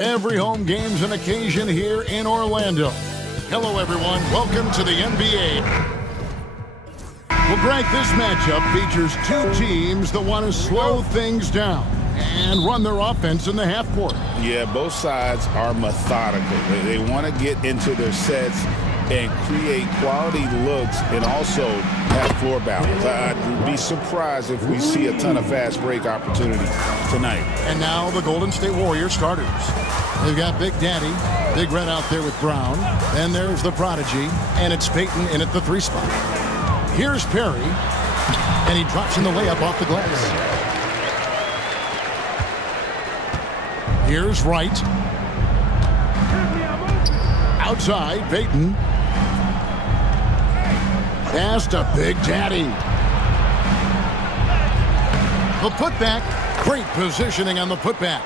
Every home game's an occasion here in Orlando. Hello, everyone. Welcome to the NBA. Well, Greg, this matchup features two teams that want to slow things down and run their offense in the half court. Yeah, both sides are methodical. They want to get into their sets and create quality looks and also have floor balance. I'd be surprised if we see a ton of fast break opportunities tonight. And now the Golden State Warriors starters. They've got Big Daddy, Big Red out there with Brown. Then there's the prodigy, and it's Payton in at the 3 spot. Here's Perry, and he drops in the layup off the glass. Here's Wright. Outside, Payton. Pass to Big Daddy. The putback. Great positioning on the putback.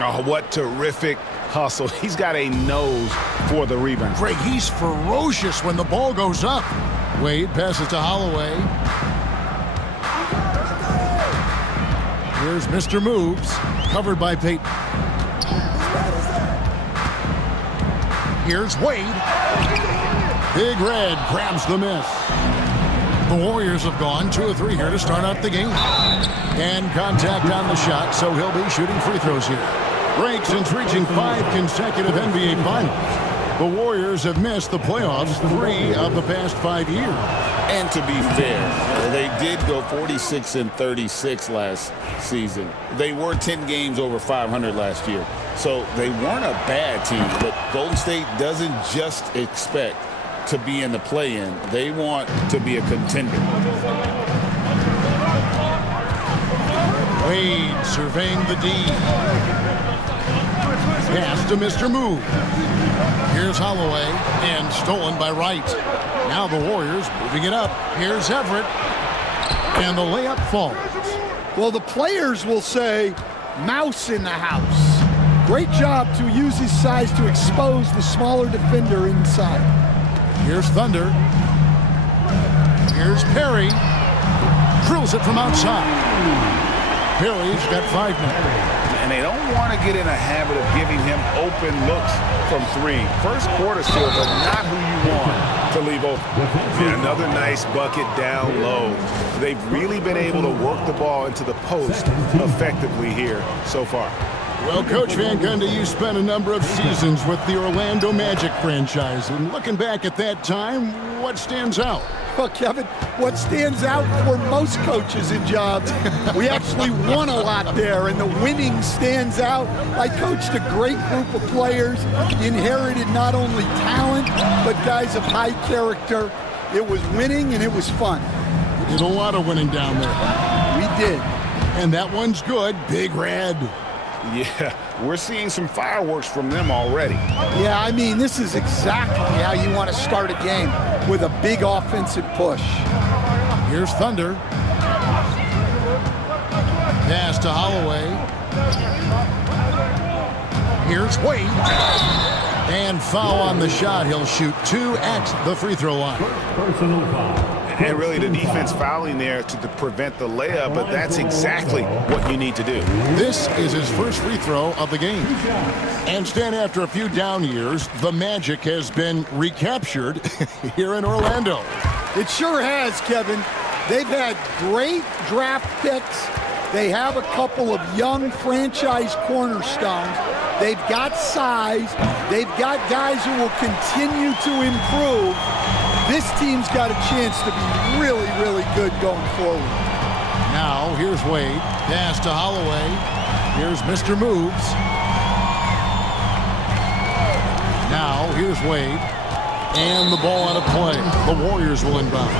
Oh, what terrific hustle. He's got a nose for the rebound. Greg, he's ferocious when the ball goes up. Wade passes to Holloway. Here's Mr. Moves, covered by Payton. Here's Wade. Big Red grabs the miss. The Warriors have gone 2 of 3 here to start out the game. And contact on the shot, so he'll be shooting free throws here. Greg, since reaching 5 consecutive NBA Finals, the Warriors have missed the playoffs 3 of the past 5 years. And to be fair, they did go 46-36 last season. They were 10 games over 500 last year. So they weren't a bad team, but Golden State doesn't just expect to be in the play-in. They want to be a contender. Wade surveying the D. Pass to Mr. Move. Here's Holloway, and stolen by Wright. Now the Warriors moving it up. Here's Everett, and the layup falls. Well, the players will say, mouse in the house. Great job to use his size to expose the smaller defender inside. Here's Thunder. Here's Perry. Drills it from outside. Perry's got 5 now. And they don't want to get in a habit of giving him open looks from 3. First quarter still, but not who you want to leave open. Yeah, another nice bucket down low. They've really been able to work the ball into the post effectively here so far. Well, Coach Van Gundy, you spent a number of seasons with the Orlando Magic franchise. And looking back at that time, what stands out? Well, Kevin, what stands out for most coaches in jobs, we actually won a lot there, and the winning stands out. I coached a great group of players, inherited not only talent, but guys of high character. It was winning, and it was fun. We did a lot of winning down there. We did. And that one's good. Big Red. Yeah, we're seeing some fireworks from them already. Yeah, I mean, this is exactly how you want to start a game, with a big offensive push. Here's Thunder. Pass to Holloway. Here's Wade. And foul on the shot. He'll shoot 2 at the free throw line. Personal foul. And really the defense fouling there to prevent the layup, but that's exactly what you need to do. This is his first free throw of the game. And Stan, after a few down years, the Magic has been recaptured here in Orlando. It sure has, Kevin. They've had great draft picks. They have a couple of young franchise cornerstones. They've got size. They've got guys who will continue to improve. This team's got a chance to be really, really good going forward. Now, here's Wade. Pass to Holloway. Here's Mr. Moves. Now, here's Wade. And the ball out of play. The Warriors will inbound.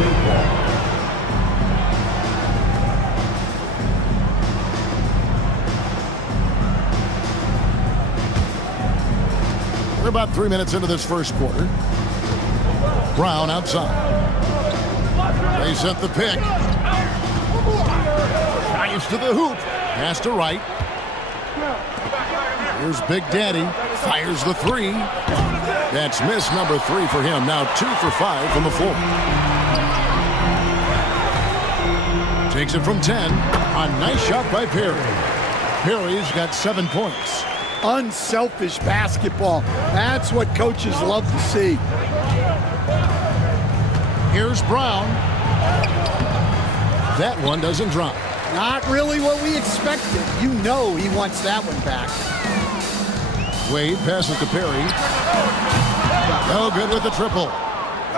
We're about 3 minutes into this first quarter. Brown outside. They set the pick. Drives to the hoop. Pass to Wright. Here's Big Daddy. Fires the 3. That's miss number 3 for him. Now 2 for 5 from the floor. Takes it from 10. A nice shot by Perry. Perry's got 7 points. unselfish basketball. That's what coaches love to see. Here's Brown. That one doesn't drop. Not really what we expected. You know he wants that one back. Wade passes to Perry. No good with the triple.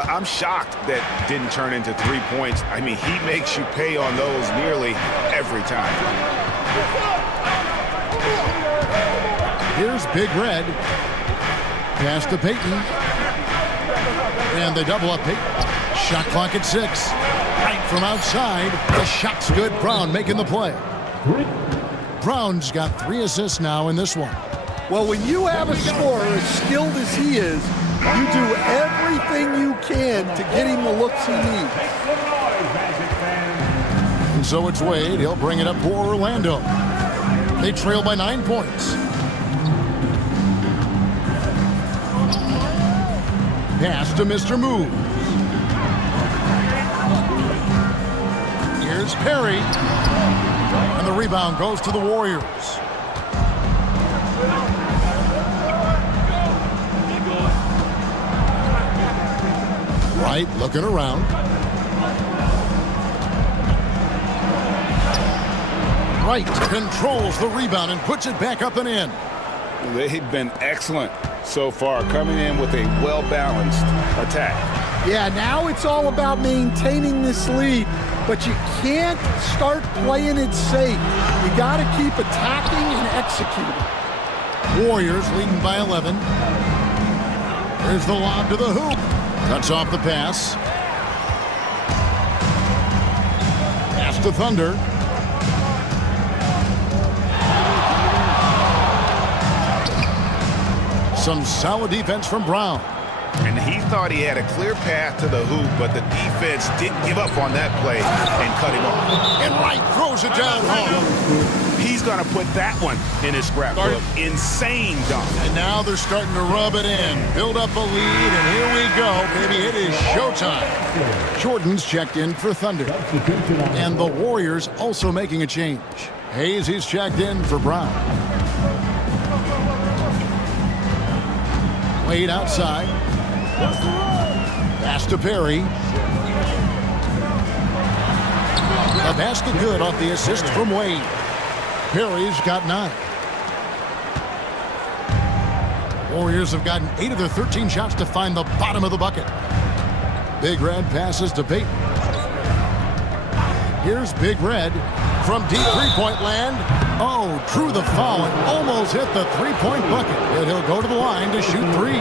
I'm shocked that didn't turn into 3 points. I mean, he makes you pay on those nearly every time. Here's Big Red. Pass to Peyton. And they double up Peyton. Shot clock at 6. Right from outside. The shot's good. Brown making the play. Brown's got 3 assists now in this one. Well, when you have a scorer as skilled as he is, you do everything you can to get him the looks he needs. And so it's Wade. He'll bring it up for Orlando. They trail by 9 points. Pass to Mr. Moves. Here's Perry. And the rebound goes to the Warriors. Wright looking around. Wright controls the rebound and puts it back up and in. They've been excellent so far, coming in with a well-balanced attack. Yeah, now it's all about maintaining this lead, but you can't start playing it safe. You got to keep attacking and executing. Warriors leading by 11. Here's the lob to the hoop. Cuts off the pass. Pass to Thunder. Some solid defense from Brown. And he thought he had a clear path to the hoop, but the defense didn't give up on that play and cut him off. And Wright throws it down home. He's going to put that one in his scrapbook. Insane dunk. And now they're starting to rub it in. Build up a lead, and here we go, baby. It is showtime. Jordan's checked in for Thunder. And the Warriors also making a change. Hayes, he's checked in for Brown. Wade outside. Pass to Perry. A basket good off the assist from Wade. Perry's got 9. Warriors have gotten 8 of their 13 shots to find the bottom of the bucket. Big Red passes to Peyton. Here's Big Red from deep three-point land. Oh, drew the foul and almost hit the three-point bucket. And he'll go to the line to shoot 3.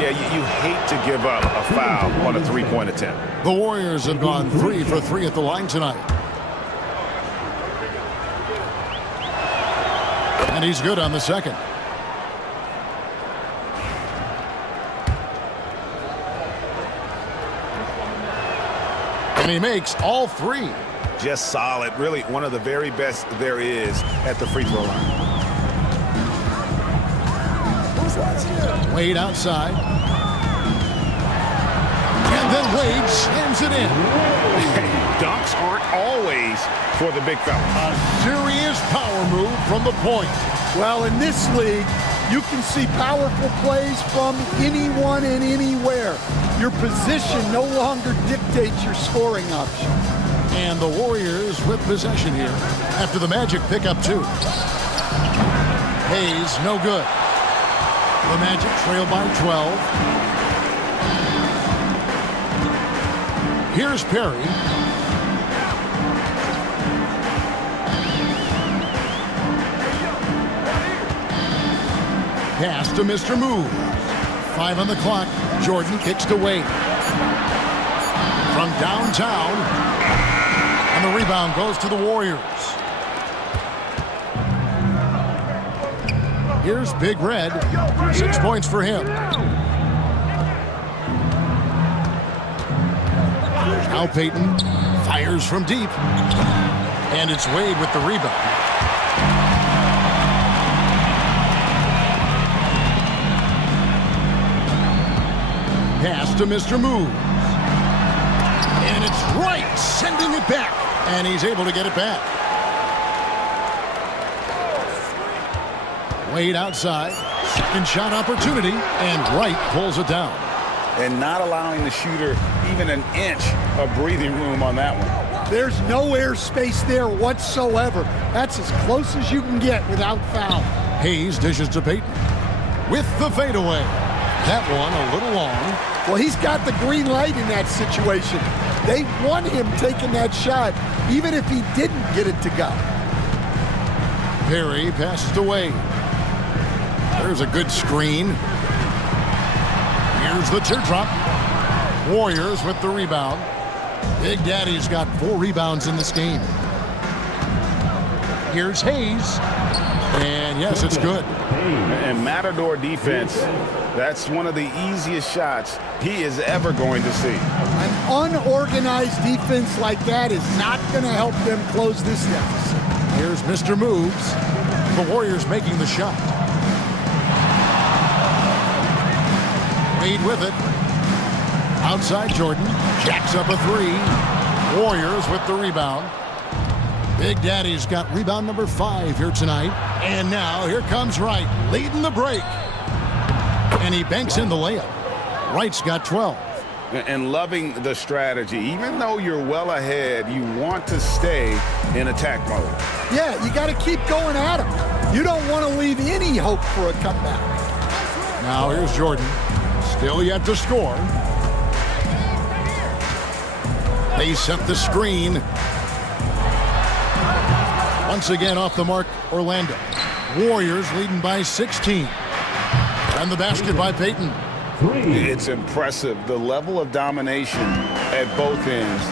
Yeah, you hate to give up a foul on a three-point attempt. The Warriors have gone 3 for 3 at the line tonight. And he's good on the second. And he makes all 3. Just solid. Really one of the very best there is at the free throw line. Wade outside. And then Wade slams it in. Dunks aren't always for the big fella. A serious power move from the point. Well, in this league, you can see powerful plays from anyone and anywhere. Your position no longer dictates your scoring option. And the Warriors with possession here after the Magic pick up 2. Hayes, no good. The Magic trail by 12. Here's Perry. Pass to Mr. Move. 5 on the clock. Jordan kicks to Wade. From downtown. And the rebound goes to the Warriors. Here's Big Red. 6 points for him. Now Peyton fires from deep. And it's Wade with the rebound. Pass to Mr. Moves. And it's Wright sending it back. And he's able to get it back. Wade outside. Second shot opportunity, and Wright pulls it down. And not allowing the shooter even an inch of breathing room on that one. There's no air space there whatsoever. That's as close as you can get without foul. Hayes dishes to Payton with the fadeaway. That one a little long. Well, he's got the green light in that situation. They want him taking that shot, even if he didn't get it to go. Perry passes to Wade. There's a good screen. Here's the teardrop. Warriors with the rebound. Big Daddy's got 4 rebounds in this game. Here's Hayes. And yes, it's good. And Matador defense, that's one of the easiest shots he is ever going to see. An unorganized defense like that is not going to help them close this deficit. Here's Mr. Moves. The Warriors making the shot. Wade with it. Outside Jordan. Jacks up a 3. Warriors with the rebound. Big Daddy's got rebound number 5 here tonight. And now here comes Wright leading the break. And he banks in the layup. Wright's got 12. And loving the strategy. Even though you're well ahead, you want to stay in attack mode. Yeah, you got to keep going at him. You don't want to leave any hope for a comeback. Now here's Jordan. Still yet to score. They set the screen. Once again off the mark, Orlando. Warriors leading by 16. And the basket by Payton. It's impressive, the level of domination at both ends,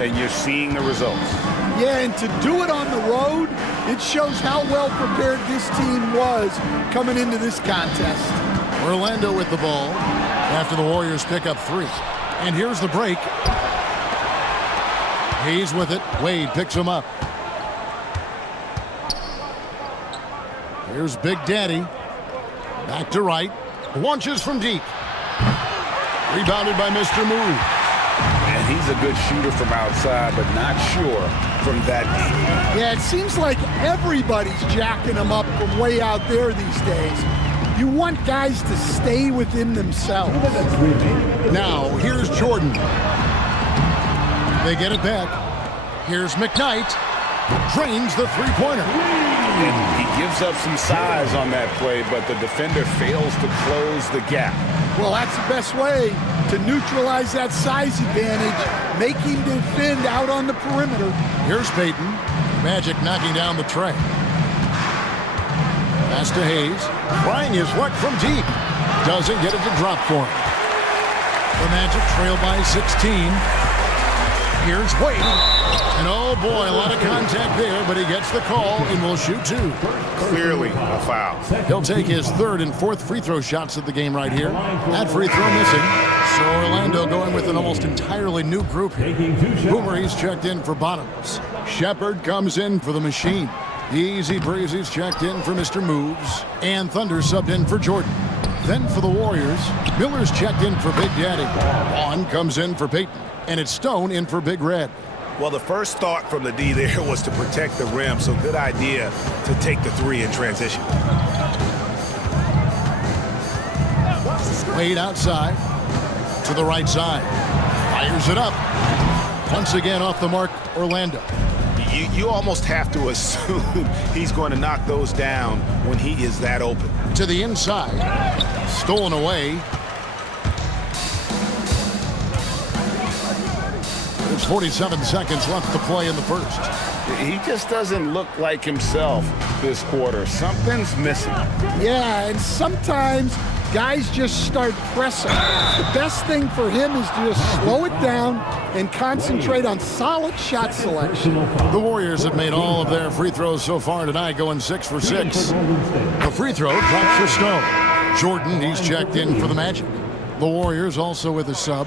and you're seeing the results. Yeah, and to do it on the road, it shows how well prepared this team was coming into this contest. Orlando with the ball after the Warriors pick up 3. And here's the break. Hayes with it. Wade picks him up. Here's Big Daddy. Back to Wright. Launches from deep. Rebounded by Mr. Move. And he's a good shooter from outside, but not sure from that deep. Yeah, it seems like everybody's jacking them up from way out there these days. You want guys to stay within themselves. Now, here's Jordan. They get it back. Here's McKnight. Drains the three-pointer. And he gives up some size on that play, but the defender fails to close the gap. Well, that's the best way to neutralize that size advantage, make him defend out on the perimeter. Here's Payton. Magic knocking down the tray. Pass to Hayes. Trying his luck from deep. Doesn't get it to drop for him. The Magic trail by 16. Here's Wade. And oh boy, a lot of contact there, but he gets the call and will shoot 2. Clearly a foul. He'll take his 3rd and 4th free throw shots of the game right here. That free throw missing. So Orlando going with an almost entirely new group here. Boomer, he's checked in for Bottoms. Shepard comes in for the Machine. Easy Breezy's checked in for Mr. Moves. And Thunder subbed in for Jordan. Then for the Warriors, Miller's checked in for Big Daddy. Vaughn comes in for Payton. And it's Stone in for Big Red. Well, the first thought from the D there was to protect the rim, so good idea to take the 3 in transition. Wade outside to the right side. Fires it up. Once again off the mark, Orlando. You almost have to assume he's going to knock those down when he is that open. To the inside. Stolen away. There's 47 seconds left to play in the first. He just doesn't look like himself this quarter. Something's missing. Yeah, and sometimes guys just start pressing. The best thing for him is to just slow it down and concentrate on solid shot selection. The Warriors have made all of their free throws so far tonight, going 6 for 6. The free throw drops for Stone. Jordan, he's checked in for the Magic. The Warriors also with a sub.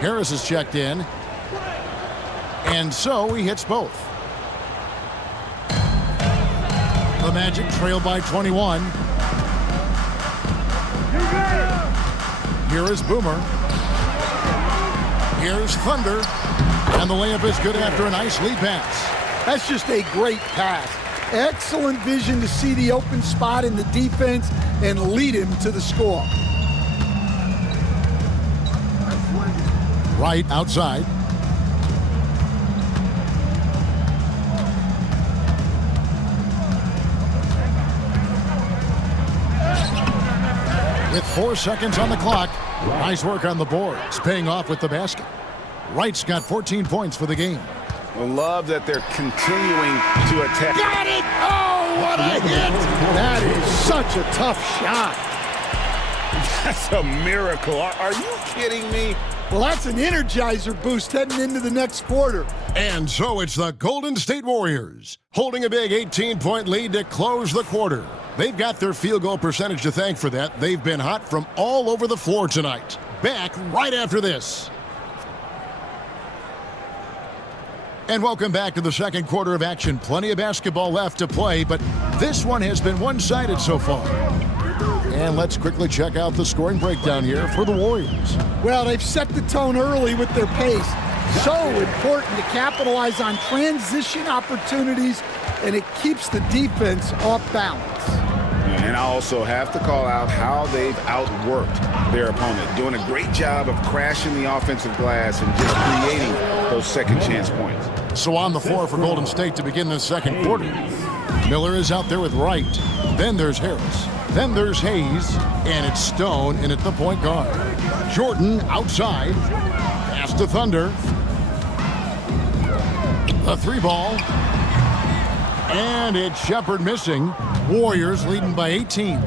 Harris is checked in. And so he hits both. The Magic trail by 21. Here is Boomer. Here's Thunder. And the layup is good after a nice lead pass. That's just a great pass. Excellent vision to see the open spot in the defense and lead him to the score. Right outside. With 4 seconds on the clock, nice work on the boards, paying off with the basket. Wright's got 14 points for the game. I love that they're continuing to attack. Got it! Oh, what a hit! That is such a tough shot. That's a miracle. Are you kidding me? Well, that's an energizer boost heading into the next quarter. And so it's the Golden State Warriors holding a big 18-point lead to close the quarter. They've got their field goal percentage to thank for that. They've been hot from all over the floor tonight. Back right after this. And welcome back to the second quarter of action. Plenty of basketball left to play, but this one has been one-sided so far. And let's quickly check out the scoring breakdown here for the Warriors. Well, they've set the tone early with their pace. So important to capitalize on transition opportunities, and it keeps the defense off balance. And I also have to call out how they've outworked their opponent, doing a great job of crashing the offensive glass and just creating those second chance points. So on the floor for Golden State to begin the second quarter. Miller is out there with Wright. Then there's Harris. Then there's Hayes. And it's Stone in at the point guard. Jordan outside. Pass to Thunder. The 3-ball. And it's Shepherd missing. Warriors leading by 18.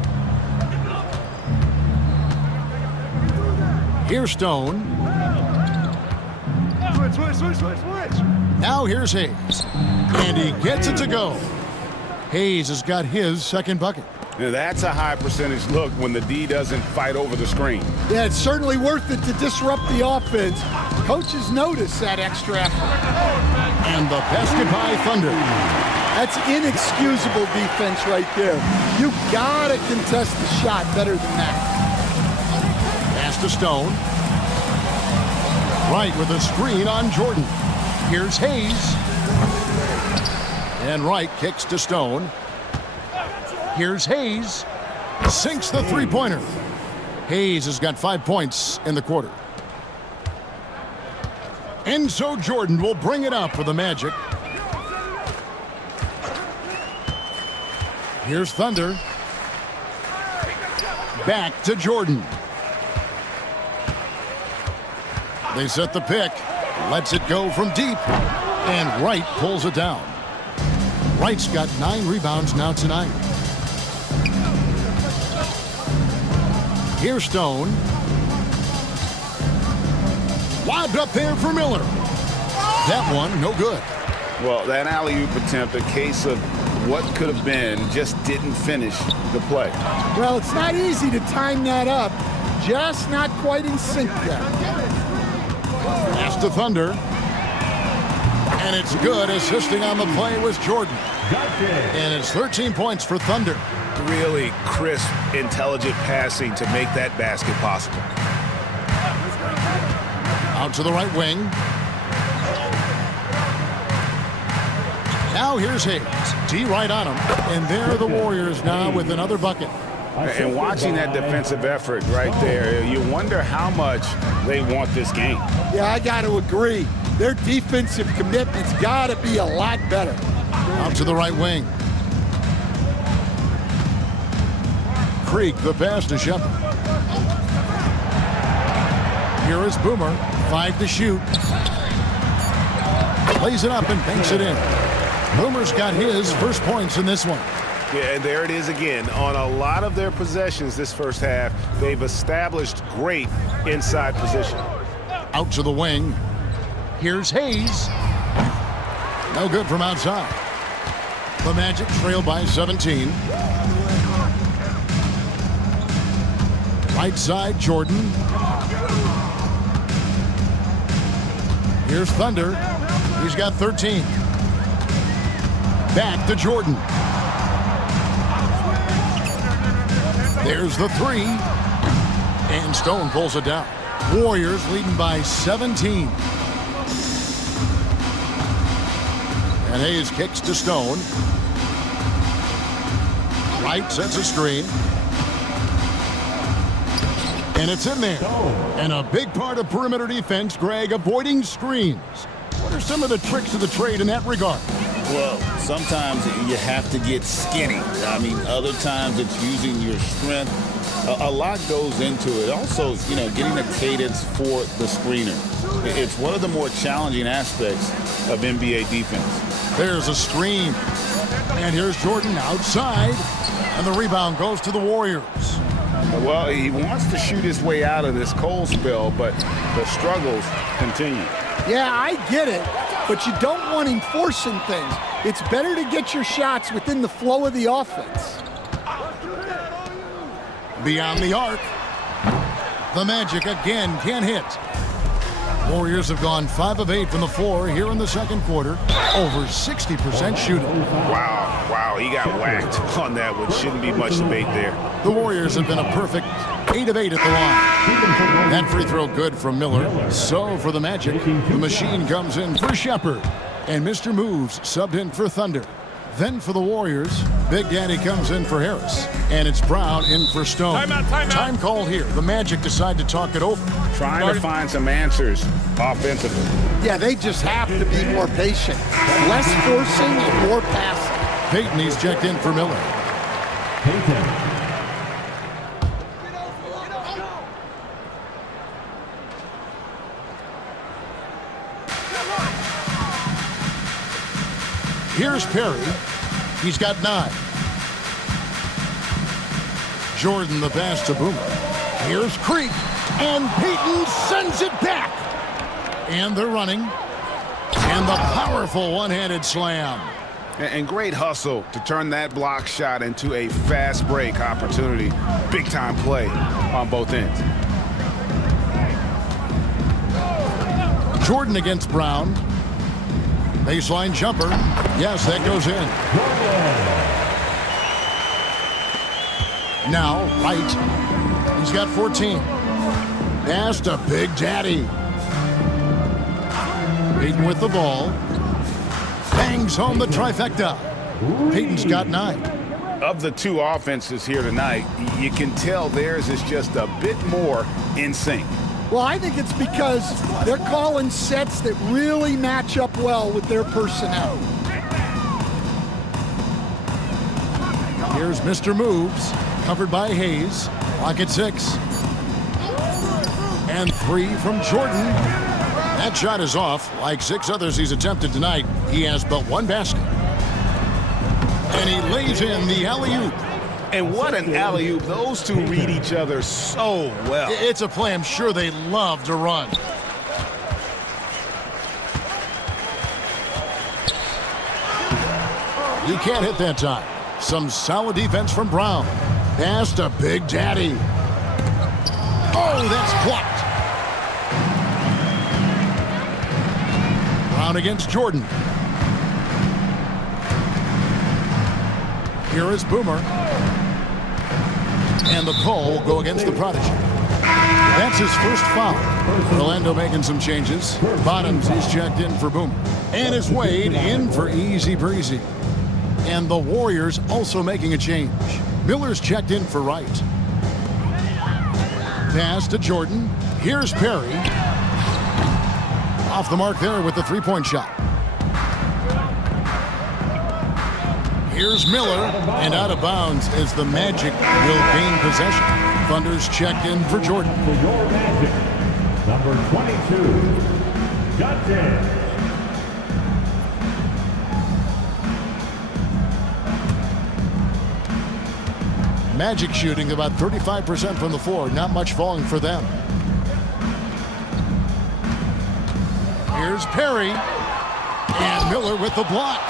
Here's Stone. Switch. Now here's Hayes. And he gets it to go. Hayes has got his second bucket. Now that's a high percentage look when the D doesn't fight over the screen. Yeah, it's certainly worth it to disrupt the offense. Coaches notice that extra effort. And the basket by Thunder. That's inexcusable defense right there. You gotta contest the shot better than that. Pass to Stone. Wright with a screen on Jordan. Here's Hayes. And Wright kicks to Stone. Here's Hayes. Sinks the three-pointer. Hayes has got 5 points in the quarter. And so Jordan will bring it up for the Magic. Here's Thunder. Back to Jordan. They set the pick. Lets it go from deep. And Wright pulls it down. Wright's got 9 rebounds now tonight. Here's Stone. Lobbed up there for Miller. That one, no good. Well, that alley-oop attempt, a case of what could have been, just didn't finish the play. Well, it's not easy to time that up. Just not quite in sync there. Pass to Thunder. And it's good. Assisting on the play was Jordan. And it's 13 points for Thunder. Really crisp, intelligent passing to make that basket possible. Out to the right wing. Now here's Hayes. D right on him. And there are the Warriors now with another bucket. And watching that defensive effort right there, you wonder how much they want this game. Yeah, I got to agree. Their defensive commitment's got to be a lot better. Out to the right wing. Creek, the pass to Shepherd. Here is Boomer. 5 to shoot. Plays it up and banks it in. Boomer's got his first points in this one. Yeah, and there it is again. On a lot of their possessions this first half, they've established great inside position. Out to the wing. Here's Hayes. No good from outside. The Magic trail by 17. Right side, Jordan. Here's Thunder. He's got 13. Back to Jordan. There's the 3. And Stone pulls it down. Warriors leading by 17. And Hayes kicks to Stone. Right sets a screen. And it's in there. And a big part of perimeter defense, Greg, avoiding screens. What are some of the tricks of the trade in that regard? Well, sometimes you have to get skinny. I mean, other times it's using your strength. A lot goes into it. Also, getting a cadence for the screener. It's one of the more challenging aspects of NBA defense. There's a screen. And here's Jordan outside. And the rebound goes to the Warriors. Well, he wants to shoot his way out of this cold spell, but the struggles continue. Yeah, I get it, but you don't want him forcing things. It's better to get your shots within the flow of the offense. Beyond the arc. The Magic again can't hit. Warriors have gone 5 of 8 from the floor here in the second quarter. Over 60% shooting. Wow, he got whacked on that one. Shouldn't be much debate there. The Warriors have been a perfect 8 of 8 at the line. That free throw good from Miller. So for the Magic, the machine comes in for Shepherd. And Mr. Moves subbed in for Thunder. Then for the Warriors, Big Daddy comes in for Harris. And it's Brown in for Stone. Timeout. Time called here. The Magic decide to talk it over. Trying to find some answers offensively. Yeah, they just have to be more patient. Less forcing and more passing. Peyton, he's checked in for Miller. Here's Perry. He's got 9. Jordan the pass to Boomer. Here's Creek. And Peyton sends it back. And they're running. And the powerful one-handed slam. And great hustle to turn that block shot into a fast break opportunity. Big-time play on both ends. Jordan against Brown. Baseline jumper. Yes, that goes in. Now, Wright. He's got 14. Pass to Big Daddy. Peyton with the ball. Bangs home the trifecta. Peyton's got 9. Of the two offenses here tonight, you can tell theirs is just a bit more in sync. Well, I think it's because they're calling sets that really match up well with their personnel. Here's Mr. Moves, covered by Hayes. Clock at 6. And 3 from Jordan. That shot is off. Like 6 others he's attempted tonight, he has but 1 basket. And he lays in the alley-oop. And what an alley-oop. Those two read each other so well. It's a play I'm sure they love to run. He can't hit that time. Some solid defense from Brown. Pass to Big Daddy. Oh, that's blocked. Brown against Jordan. Here is Boomer. And the call will go against the Prodigy. That's his first foul. Orlando making some changes. Bottoms, he's checked in for Boomer. And it's Wade in for Easy Breezy. And the Warriors also making a change. Miller's checked in for Wright. Pass to Jordan. Here's Perry. Off the mark there with the three-point shot. Here's Miller, and out of bounds as the Magic will gain possession. Thunder's checked in for Jordan. For your Magic, number 22, Johnson. Magic shooting about 35% from the floor. Not much falling for them. Here's Perry. And Miller with the block.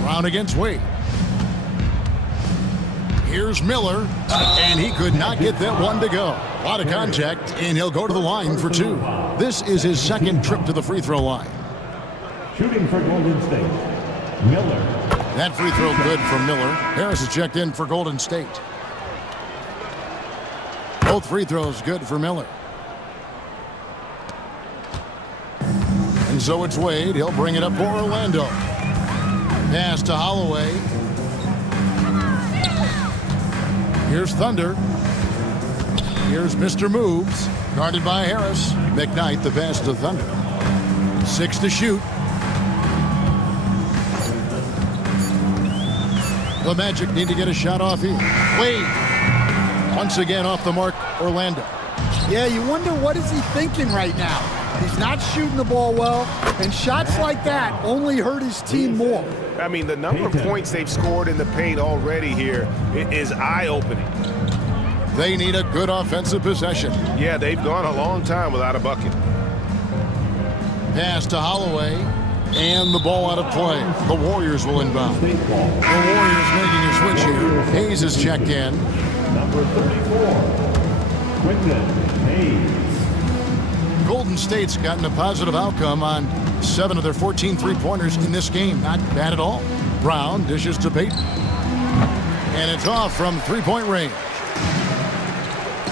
Brown against Wade. Here's Miller. And he could not get that one to go. A lot of contact, and he'll go to the line for 2. This is his second trip to the free throw line. Shooting for Golden State, Miller. That free throw good from Miller. Harris is checked in for Golden State. Both free throws good for Miller. And so it's Wade. He'll bring it up for Orlando. Pass to Holloway. Here's Thunder. Here's Mr. Moves. Guarded by Harris. McKnight, the pass to Thunder. 6 to shoot. The Magic need to get a shot off here. Wade. Once again off the mark, Orlando. Yeah, you wonder what is he thinking right now. He's not shooting the ball well, and shots like that only hurt his team more. I mean, the number of points they've scored in the paint already here is eye-opening. They need a good offensive possession. Yeah, they've gone a long time without a bucket. Pass to Holloway, and the ball out of play. The Warriors will inbound. The Warriors making a switch here. Hayes is checked in. Number 34, Quinton Hayes. Golden State's gotten a positive outcome on 7 of their 14 three-pointers in this game. Not bad at all. Brown dishes to Payton. And it's off from three-point range.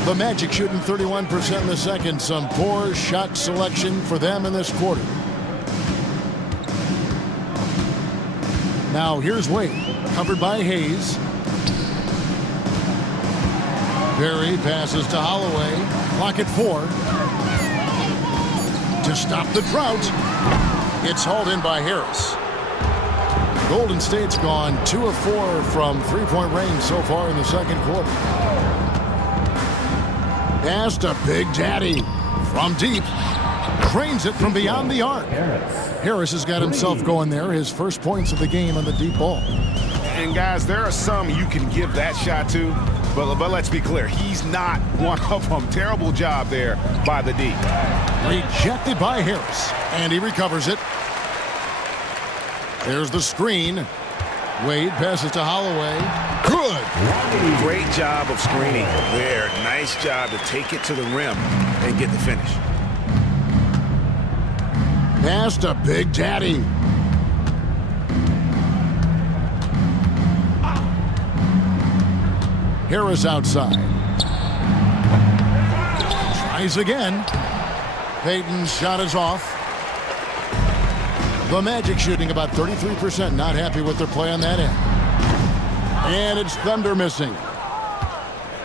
The Magic shooting 31% in the second. Some poor shot selection for them in this quarter. Now here's Wade, covered by Hayes. Berry passes to Holloway. Clock at 4. To stop the drought, it's hauled in by Harris. Golden State's gone 2 of 4 from three-point range so far in the second quarter. Pass to Big Daddy from deep. Cranes it from beyond the arc. Harris has got himself going there. His first points of the game on the deep ball. And guys, there are some you can give that shot to, but let's be clear, he's not one of them. Terrible job there by the D. Rejected by Harris, and he recovers it. There's the screen. Wade passes to Holloway. Good. Great job of screening there. Nice job to take it to the rim and get the finish. Pass to Big Daddy. Harris outside. Tries again. Payton's shot is off. The Magic shooting about 33%. Not happy with their play on that end. And it's Thunder missing.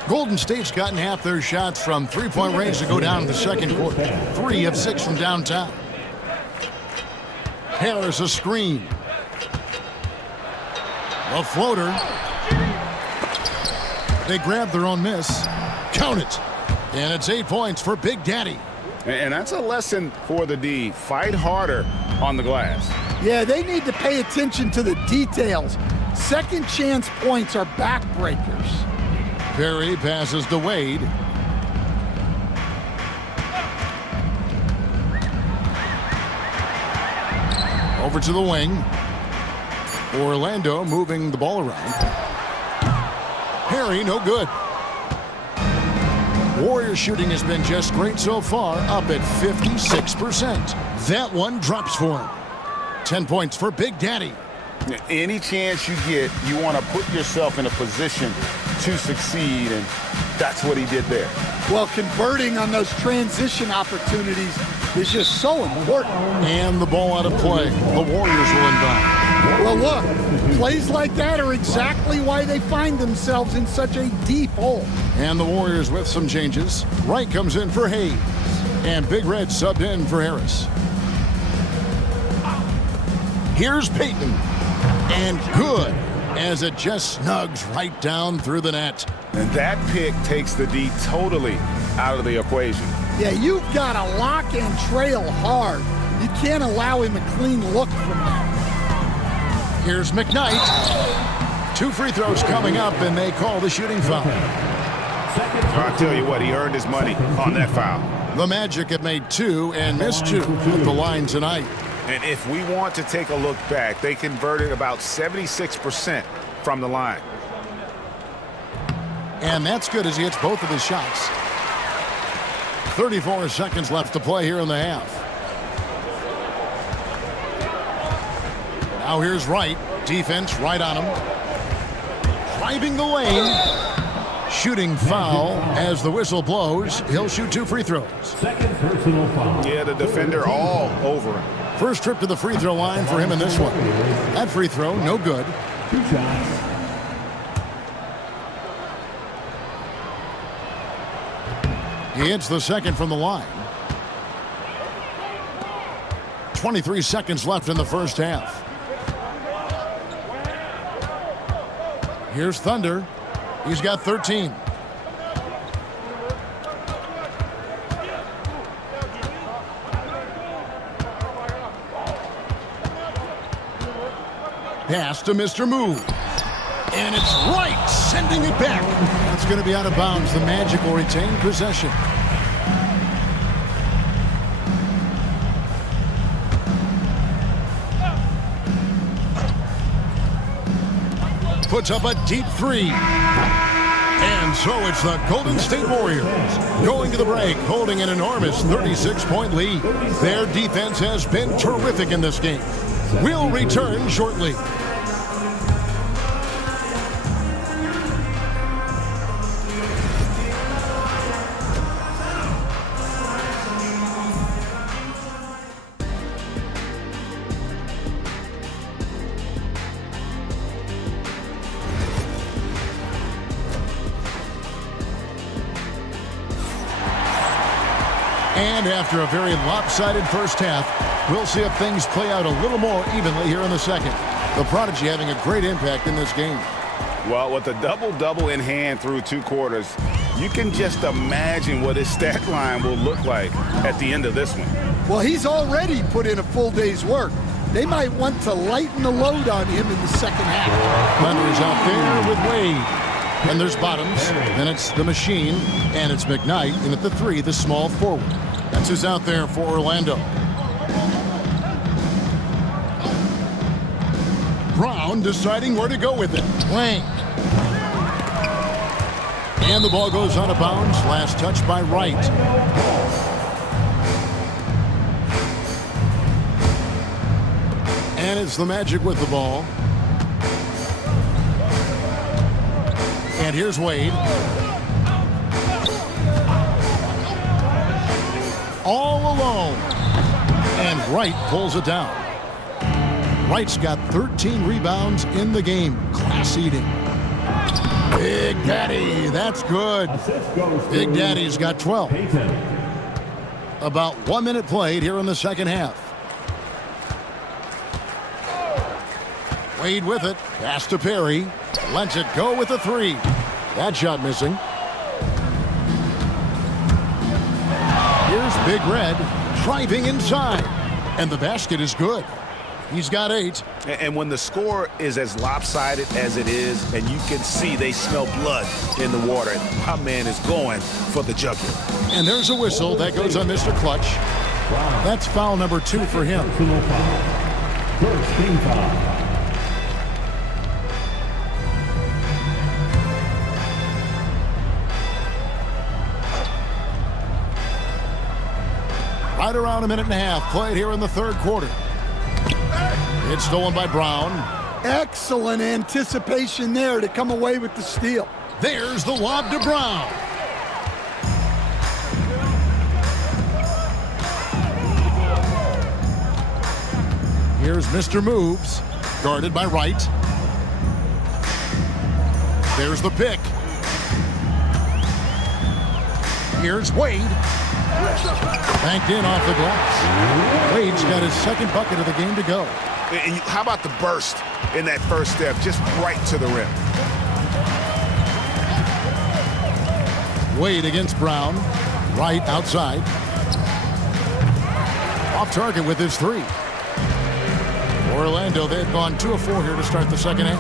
Golden State's gotten half their shots from three-point range to go down in the second quarter. 3 of 6 from downtown. Harris a screen. A floater. They grab their own miss. Count it. And it's 8 points for Big Daddy. And that's a lesson for the D. Fight harder on the glass. Yeah, they need to pay attention to the details. Second chance points are backbreakers. Berry passes to Wade. Over to the wing. Orlando moving the ball around. Harry, no good. Warriors shooting has been just great so far, up at 56%. That one drops for him. 10 points for Big Daddy. Any chance you get, you want to put yourself in a position to succeed, and that's what he did there. Well, converting on those transition opportunities is just so important. And the ball out of play. The Warriors will inbound. Well, look, plays like that are exactly why they find themselves in such a deep hole. And the Warriors with some changes. Wright comes in for Hayes. And Big Red subbed in for Harris. Here's Payton. And good, as it just snugs right down through the net. And that pick takes the D totally out of the equation. Yeah, you've got to lock and trail hard. You can't allow him a clean look from that. Here's McKnight. 2 free throws coming up, and they call the shooting foul. I'll tell you what, he earned his money on that foul. The Magic have made 2 and missed 2 at the line tonight. And if we want to take a look back, they converted about 76% from the line. And that's good as he hits both of his shots. 34 seconds left to play here in the half. Now here's Wright. Defense right on him. Driving the lane. Shooting foul as the whistle blows. He'll shoot 2 free throws. Second personal foul. Yeah, the defender all over him. First trip to the free throw line for him in this one. That free throw, no good. 2 shots. He hits the second from the line. 23 seconds left in the first half. Here's Thunder. He's got 13. Pass to Mr. Move. And it's right, sending it back. It's going to be out of bounds. The Magic will retain possession. Puts up a deep three. And so it's the Golden State Warriors going to the break, holding an enormous 36-point lead. Their defense has been terrific in this game. We'll return shortly. And after a very lopsided first half, we'll see if things play out a little more evenly here in the second. The Prodigy having a great impact in this game. Well, with a double-double in hand through 2 quarters, you can just imagine what his stat line will look like at the end of this one. Well, he's already put in a full day's work. They might want to lighten the load on him in the second half. Thunder's out there with Wade. And there's Bottoms, then it's the Machine, and it's McKnight, and at the 3, the small forward. That's who's out there for Orlando. Brown deciding where to go with it. Lang. And the ball goes out of bounds. Last touch by Wright. And it's the Magic with the ball. And here's Wade. All alone. And Wright pulls it down. Wright's got 13 rebounds in the game. Class eating. Big Daddy, that's good. Big Daddy's got 12. About 1 minute played here in the second half. Wade with it. Pass to Perry. Lets it go with a 3. That shot missing. Here's Big Red driving inside. And the basket is good. He's got 8. And when the score is as lopsided as it is, and you can see they smell blood in the water, my man is going for the jugular. And there's a whistle that goes on Mr. Clutch. That's foul number 2 for him. First team foul. Right around 1.5 minutes played here in the third quarter. It's stolen by Brown. Excellent anticipation there to come away with the steal. There's the lob to Brown. Here's Mr. Moves, guarded by Wright. There's the pick. Here's Wade. Banked in off the glass. Wade's got his second bucket of the game to go. And how about the burst in that first step, just right to the rim? Wade against Brown. Wright outside. Off target with his 3. Orlando, they've gone 2 of 4 here to start the second half.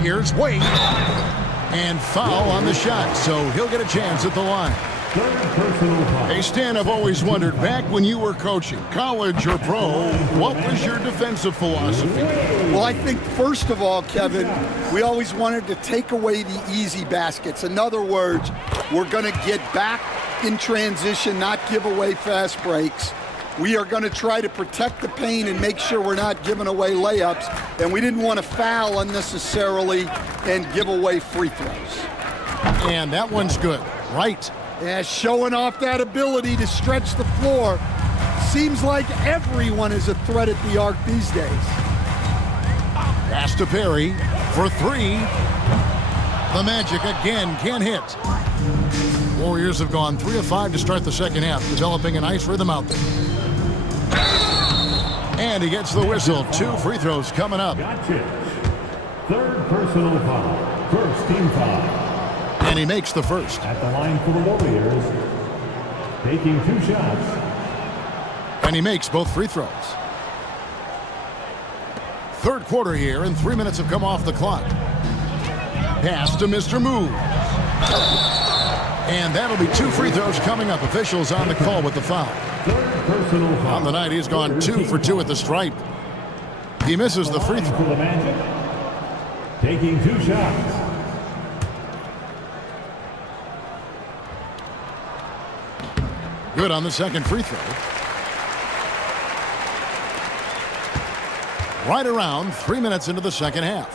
Here's Wade. And foul on the shot, so he'll get a chance at the line. Hey, Stan, I've always wondered, back when you were coaching, college or pro, what was your defensive philosophy? Well, I think, first of all, Kevin, we always wanted to take away the easy baskets. In other words, we're going to get back in transition, not give away fast breaks. We are going to try to protect the paint and make sure we're not giving away layups. And we didn't want to foul unnecessarily and give away free throws. And that one's good. Right. Yeah, showing off that ability to stretch the floor. Seems like everyone is a threat at the arc these days. Pass to Perry for three. The Magic again can't hit. Warriors have gone 3 of 5 to start the second half, developing a nice rhythm out there. And he gets the whistle. 2 free throws coming up. Gotcha. Third personal foul. First team foul. And he makes the first. At the line for the Warriors. Taking 2 shots. And he makes both free throws. Third quarter here, and 3 minutes have come off the clock. Pass to Mr. Move. And that'll be 2 free throws coming up. Officials on the call with the foul. Third personal foul. On the night, he's gone 2 for 2 at the stripe. He misses the free For throw. the Magic. Taking 2 shots. Good on the second free throw. Right around 3 minutes into the second half.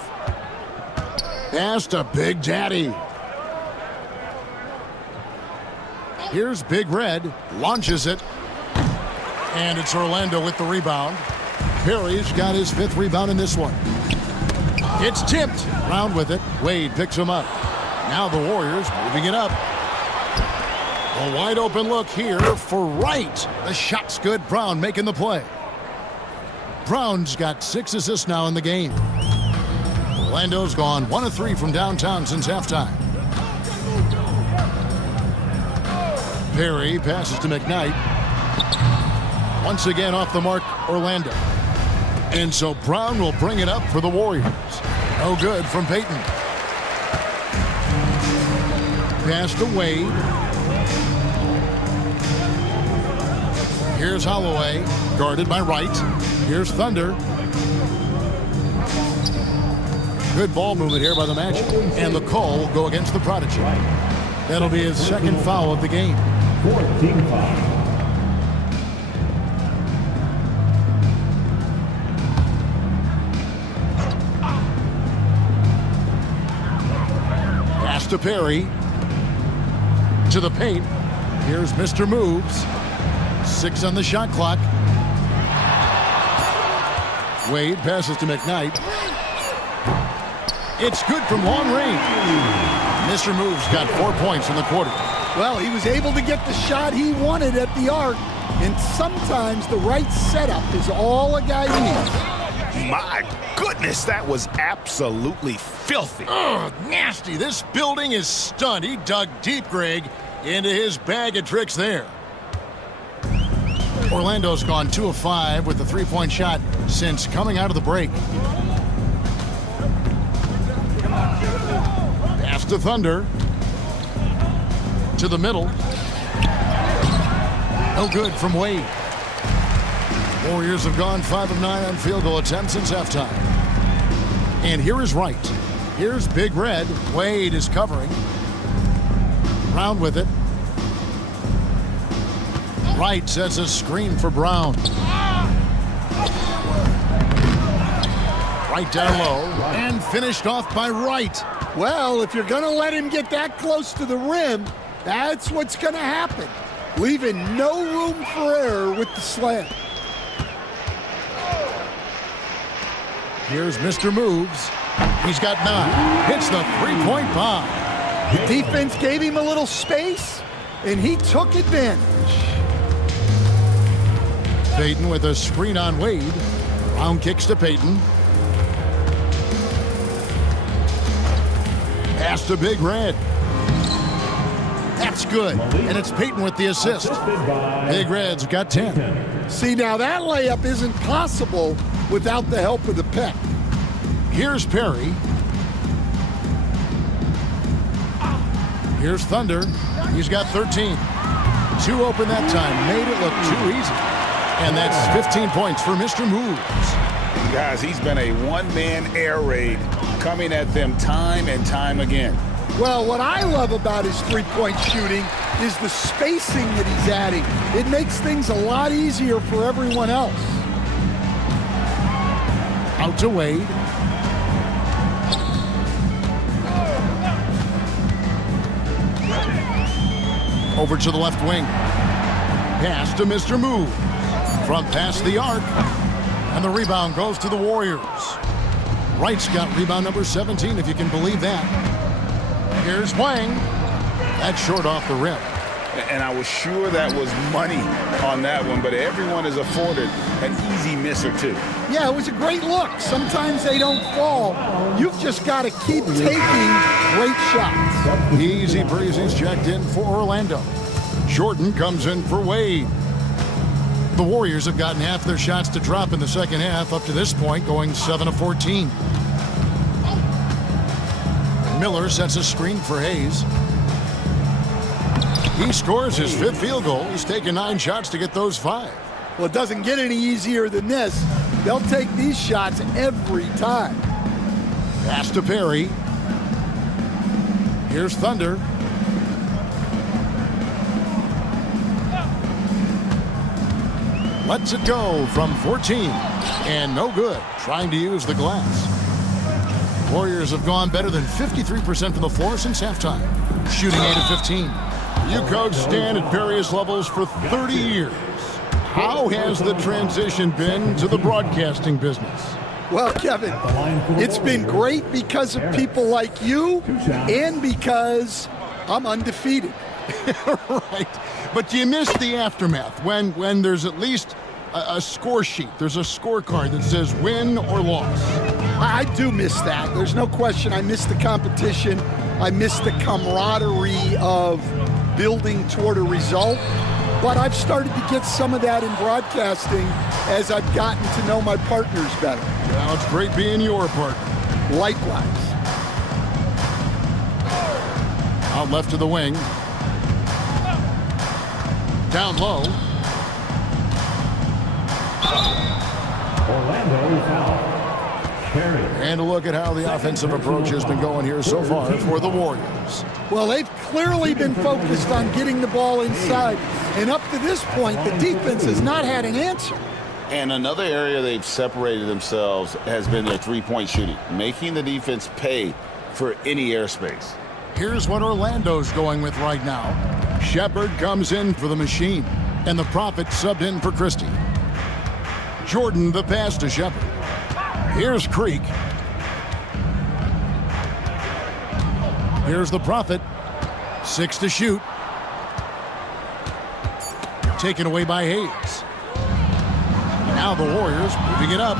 Pass to Big Daddy. Here's Big Red. Launches it. And it's Orlando with the rebound. Perry's got his 5th rebound in this one. It's tipped. Brown with it. Wade picks him up. Now the Warriors moving it up. A wide open look here for Wright. The shot's good. Brown making the play. Brown's got 6 assists now in the game. Orlando's gone 1 of 3 from downtown since halftime. Perry passes to McKnight. Once again off the mark, Orlando. And so Brown will bring it up for the Warriors. No good from Payton. Pass to Wade. Here's Holloway, guarded by Wright. Here's Thunder. Good ball movement here by the Magic. And the call will go against the Prodigy. That'll be his 2nd foul of the game. Fourth team foul. Pass to Perry. To the paint. Here's Mr. Moves. 6 on the shot clock. Wade passes to McKnight. It's good from long range. Mr. Moves got 4 points in the quarter. Well, he was able to get the shot he wanted at the arc, and sometimes the right setup is all a guy needs. My goodness, that was absolutely filthy. Ugh, nasty. This building is stunned. He dug deep, Greg, into his bag of tricks there. Orlando's gone 2 of 5 with the 3-point shot since coming out of the break. Pass to Thunder. To the middle. No good from Wade. Warriors have gone 5 of 9 on field goal attempts since halftime. And here is Wright. Here's Big Red. Wade is covering. Brown with it. Wright sets a screen for Brown. Right down low and finished off by Wright. Well, if you're going to let him get that close to the rim, that's what's going to happen. Leaving no room for error with the slam. Here's Mr. Moves. He's got 9. Hits the 3-point bomb. The defense gave him a little space, and he took advantage. Payton with a screen on Wade. Brown kicks to Payton. Pass to Big Red. That's good. And it's Payton with the assist. Big Red's got 10. See, now that layup isn't possible without the help of the pick. Here's Perry. Here's Thunder. He's got 13. 2 open that time. Made it look too easy. And that's 15 points for Mr. Moves. Guys, he's been a one-man air raid coming at them time and time again. Well, what I love about his three-point shooting is the spacing that he's adding. It makes things a lot easier for everyone else. Out to Wade. Over to the left wing. Pass to Mr. Move. From past the arc. And the rebound goes to the Warriors. Wright's got rebound number 17, if you can believe that. Here's Wang. That's short off the rim. And I was sure that was money on that one, but everyone is afforded an easy miss or two. Yeah, it was a great look. Sometimes they don't fall. You've just got to keep taking great shots. Easy breezy's checked in for Orlando. Jordan comes in for Wade. The Warriors have gotten half their shots to drop in the second half up to this point, going 7 of 14. Miller sets a screen for Hayes. He scores his 5th field goal. He's taken 9 shots to get those 5. Well, it doesn't get any easier than this. They'll take these shots every time. Pass to Perry. Here's Thunder. Lets it go from 14. And no good. Trying to use the glass. Warriors have gone better than 53% from the floor since halftime. Shooting 8 of 15. You coached Stan at various levels for 30 years. How has the transition been to the broadcasting business? Well, Kevin, it's been great because of people like you and because I'm undefeated. Right. But you miss the aftermath when there's at least a score sheet. There's a scorecard that says win or loss. I do miss that. There's no question. I miss the competition. I miss the camaraderie of building toward a result. But I've started to get some of that in broadcasting as I've gotten to know my partners better. Well, it's great being your partner. Likewise. Out left to the wing. Down low. Orlando foul. Perry. And a look at how the offensive approach has been going here so far for the Warriors. Well, they've clearly been focused on getting the ball inside. And up to this point, the defense has not had an answer. And another area they've separated themselves has been their three-point shooting, making the defense pay for any airspace. Here's what Orlando's going with right now. Shepard comes in for the machine, and the Prophet subbed in for Christie. Jordan the pass to Shepard. Here's Creek. Here's the Prophet. 6 to shoot. Taken away by Hayes. Now the Warriors moving it up.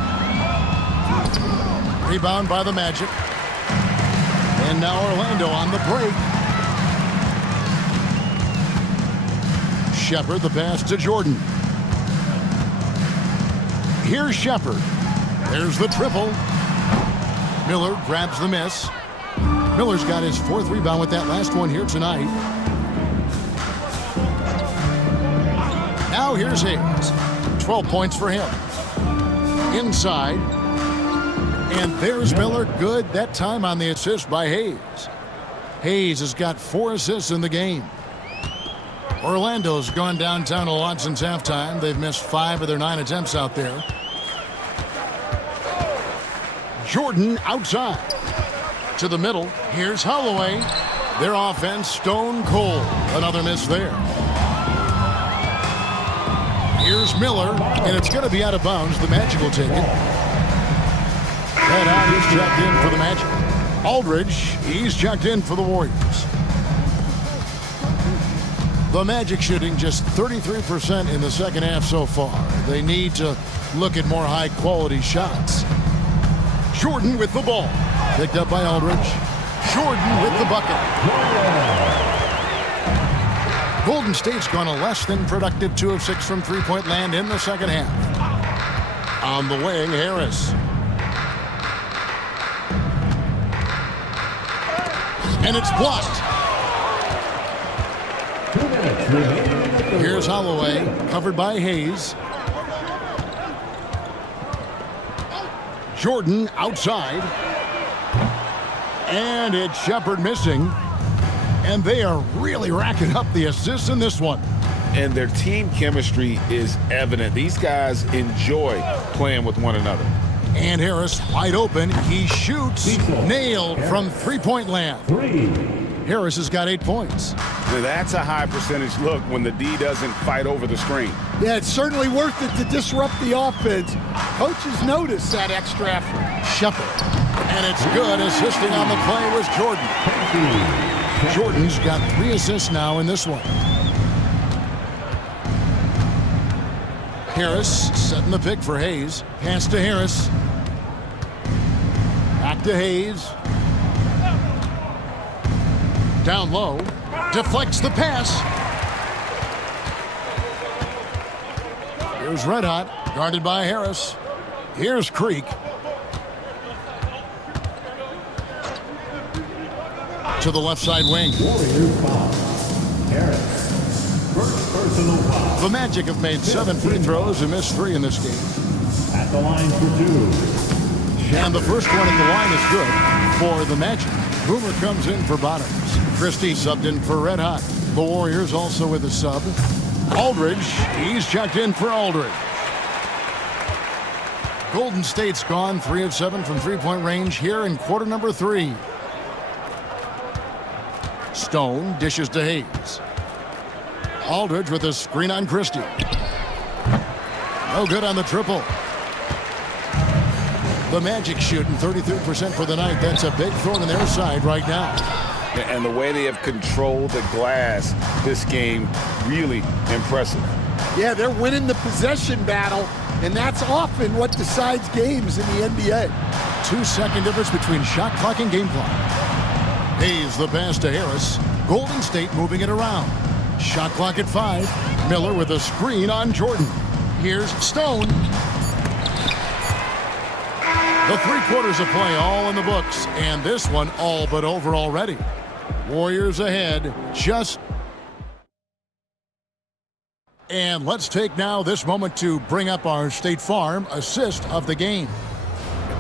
Rebound by the Magic. And now Orlando on the break. Shepard the pass to Jordan. Here's Shepard. There's the triple. Miller grabs the miss. Miller's got his 4th rebound with that last one here tonight. Now here's Hayes. 12 points for him. Inside. And there's Miller. Good that time on the assist by Hayes. Hayes has got 4 assists in the game. Orlando's gone downtown a lot since halftime. They've missed 5 of their 9 attempts out there. Jordan outside. To the middle. Here's Holloway. Their offense stone cold. Another miss there. Here's Miller. And it's going to be out of bounds. The Magic will take it. Head out. He's checked in for the Magic. Aldridge. He's checked in for the Warriors. The Magic shooting just 33% in the second half so far. They need to look at more high-quality shots. Jordan with the ball. Picked up by Aldridge. Jordan with the bucket. Golden State's gone a less than productive 2 of 6 from three-point land in the second half. On the wing, Harris. And it's blocked. Here's Holloway, covered by Hayes. Jordan outside. And it's Shepard missing. And they are really racking up the assists in this one. And their team chemistry is evident. These guys enjoy playing with one another. And Harris wide open. He shoots. Nailed from three-point land. Harris has got 8 points. Now, that's a high percentage look when the D doesn't fight over the screen. Yeah, it's certainly worth it to disrupt the offense. Coaches notice that extra effort. Shepard. And it's good. Assisting on the play was Jordan. Jordan's got 3 assists now in this one. Harris setting the pick for Hayes. Pass to Harris. Back to Hayes. Down low. Deflects the pass. Here's Red Hot. Guarded by Harris. Here's Creek. To the left side wing. Warriors foul. Harris. First personal foul. The Magic have made 7 free throws and missed 3 in this game. At the line for 2. And the first one at the line is good for the Magic. Boomer comes in for Bottoms. Christie subbed in for Red Hot. The Warriors also with a sub. Aldridge, he's checked in for Aldridge. Golden State's gone 3 of 7 from three-point range here in quarter number 3. Stone dishes to Hayes. Aldridge with a screen on Christie. No good on the triple. The Magic shooting 33% for the night. That's a big throw on their side right now. And the way they have controlled the glass this game, really impressive. Yeah, they're winning the possession battle, and that's often what decides games in the NBA. 2-second difference between shot clock and game clock. Hayes the pass to Harris. Golden State moving it around. Shot clock at 5. Miller with a screen on Jordan. Here's Stone. The 3 quarters of play all in the books, and this one all but over already. Warriors ahead, And let's take now this moment to bring up our State Farm assist of the game.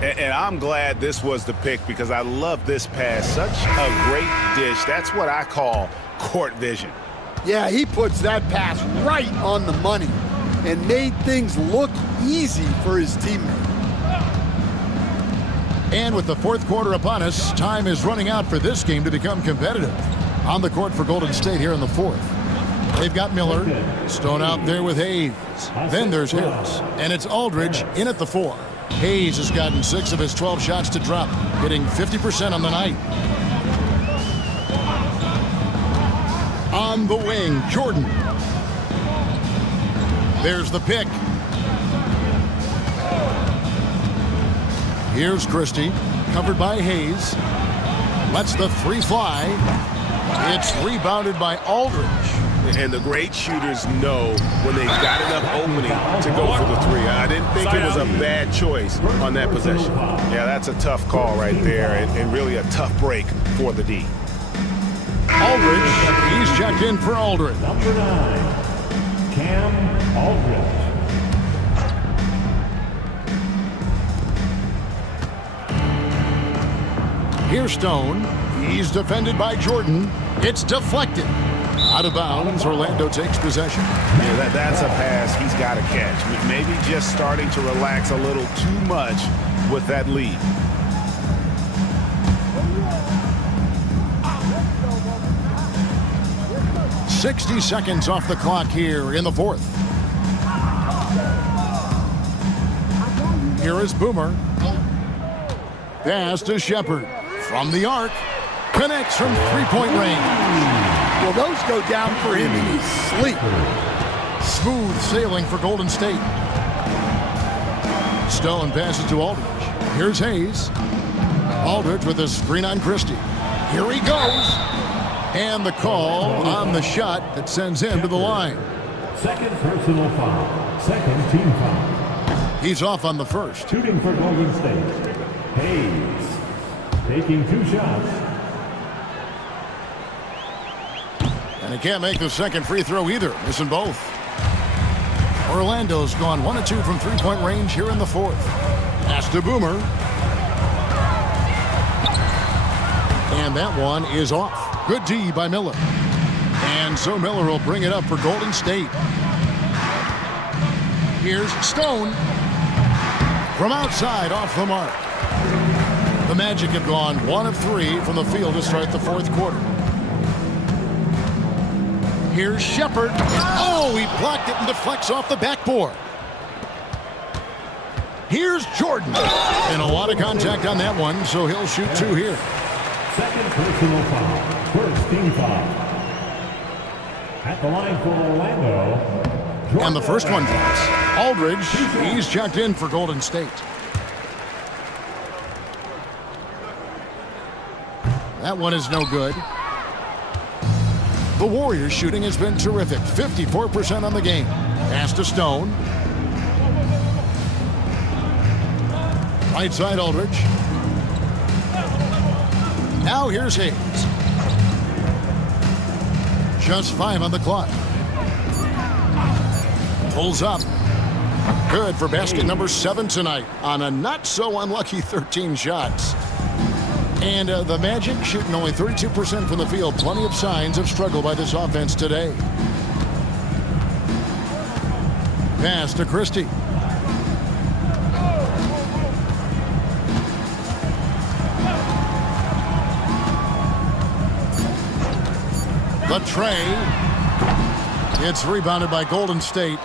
And I'm glad this was the pick because I love this pass. Such a great dish. That's what I call court vision. Yeah, he puts that pass right on the money and made things look easy for his teammate. And with the 4th quarter upon us, time is running out for this game to become competitive. On the court for Golden State here in the 4th. They've got Miller. Stone out there with Hayes. Then there's Harris. And it's Aldridge in at the 4. Hayes has gotten 6 of his 12 shots to drop, hitting 50% on the night. On the wing, Jordan. There's the pick. Here's Christie, covered by Hayes. Lets the 3 fly. It's rebounded by Aldridge. And the great shooters know when they've got enough opening to go for the 3. I didn't think it was a bad choice on that possession. Yeah, that's a tough call right there and really a tough break for the D. Aldridge, he's checked in for Aldridge. Number 9, Cam Aldridge. Here's Stone. He's defended by Jordan. It's deflected. Out of bounds, Orlando takes possession. Yeah, that's a pass he's got to catch. Maybe just starting to relax a little too much with that lead. "60 seconds off the clock here in the 4th. Here is Boomer. Pass to Shepard. From the arc. Connects from three-point range. Well, those go down for him in his sleep. Smooth sailing for Golden State. Stone passes to Aldridge. Here's Hayes. Aldridge with a screen on Christie. Here he goes. And the call on the shot that sends him to the line. Second personal foul. Second team foul. He's off on the first. Shooting for Golden State. Hayes. Taking 2 shots. And he can't make the second free throw either. Missing both. Orlando's gone 1 of 2 from three-point range here in the 4th. Pass to Boomer. And that one is off. Good D by Miller. And so Miller will bring it up for Golden State. Here's Stone. From outside, off the mark. The Magic have gone 1 of 3 from the field to start the 4th quarter. Here's Shepard. Oh, he blocked it and deflects off the backboard. Here's Jordan. And a lot of contact on that one, so he'll shoot 2 here. Second personal foul. First team foul. At the line for Orlando. And the first one drops. Aldridge, he's checked in for Golden State. That one is no good. The Warriors' shooting has been terrific. 54% on the game. Pass to Stone. Right side, Aldridge. Now here's Hayes. Just 5 on the clock. Pulls up. Good for basket number 7 tonight on a not-so-unlucky 13 shots. And the Magic shooting only 32% from the field. Plenty of signs of struggle by this offense today. Pass to Christie. The tray. It's rebounded by Golden State.